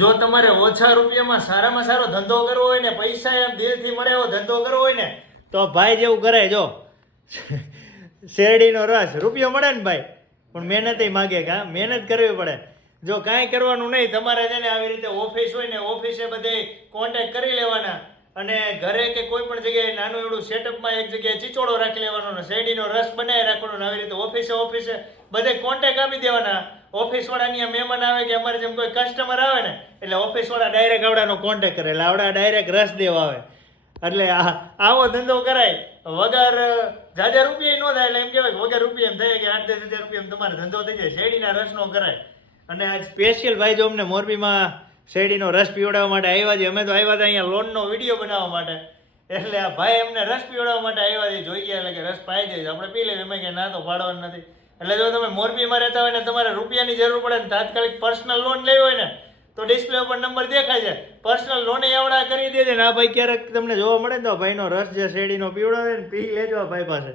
જો તમારે ઓછા રૂપિયામાં સારામાં સારો ધંધો કરવો હોય ને, પૈસા એમ દિલથી મળે એવો ધંધો કરવો હોય ને, તો ભાઈ જેવું કરાય. જો શેરડીનો રસ રૂપિયો મળે ને ભાઈ, પણ મહેનત માગે કે મહેનત કરવી પડે. જો કાંઈ કરવાનું નહીં, તમારે છે ને આવી રીતે ઓફિસ હોય ને, ઓફિસે બધે કોન્ટેક્ટ કરી લેવાના, અને ઘરે કે કોઈ પણ જગ્યાએ નાનું એવડું સેટઅપમાં એક જગ્યાએ ચીચોડો રાખી લેવાનો ને શેરડીનો રસ બનાવી રાખવાનો ને, આવી રીતે ઓફિસે બધે કોન્ટેક્ટ આપી દેવાના. ઓફિસવાળા અહીંયા મહેમાન આવે કે અમારે જેમ કોઈ કસ્ટમર આવે ને, એટલે ઓફિસવાળા ડાયરેક્ટ આવડાનો કોન્ટેક્ટ કરે, એટલે આવડા ડાયરેક્ટ રસ દેવા આવે. એટલે આવો ધંધો કરાય વગર જાજા રૂપિયા ન થાય. એટલે એમ કહેવાય કે વગર રૂપિયા એમ થાય કે 8-10 હજાર રૂપિયા તમારે ધંધો થઈ જાય. શેરડીના રસનો કરાય. અને આજ સ્પેશિયલ ભાઈ જો અમને મોરબીમાં શેરડીનો રસ પીવડાવવા માટે આવ્યા છે. અમે તો આવ્યા હતા અહીંયા લોનનો વિડીયો બનાવવા માટે, એટલે આ ભાઈ અમને રસ પીવડાવવા માટે આવ્યા છે. જોઈ ગયા એટલે કે રસ પાઈ દે, આપણે પી લઈએ. એમાં કે ના તો પાડવાનું નથી. એટલે જો તમે મોરબીમાં રહેતા હોય ને તમારે રૂપિયાની જરૂર પડે ને તાત્કાલિક પર્સનલ લોન લેવી હોય ને, તો ડિસ્પ્લે ઉપર નંબર દેખાય છે. પર્સનલ લોન આવડા કરી દેજે ને. આ ભાઈ ક્યારેક તમને જોવા મળે ને તો ભાઈનો રસ જે શેરડીનો પીવડાવે ને પી લેજો આ ભાઈ પાસે.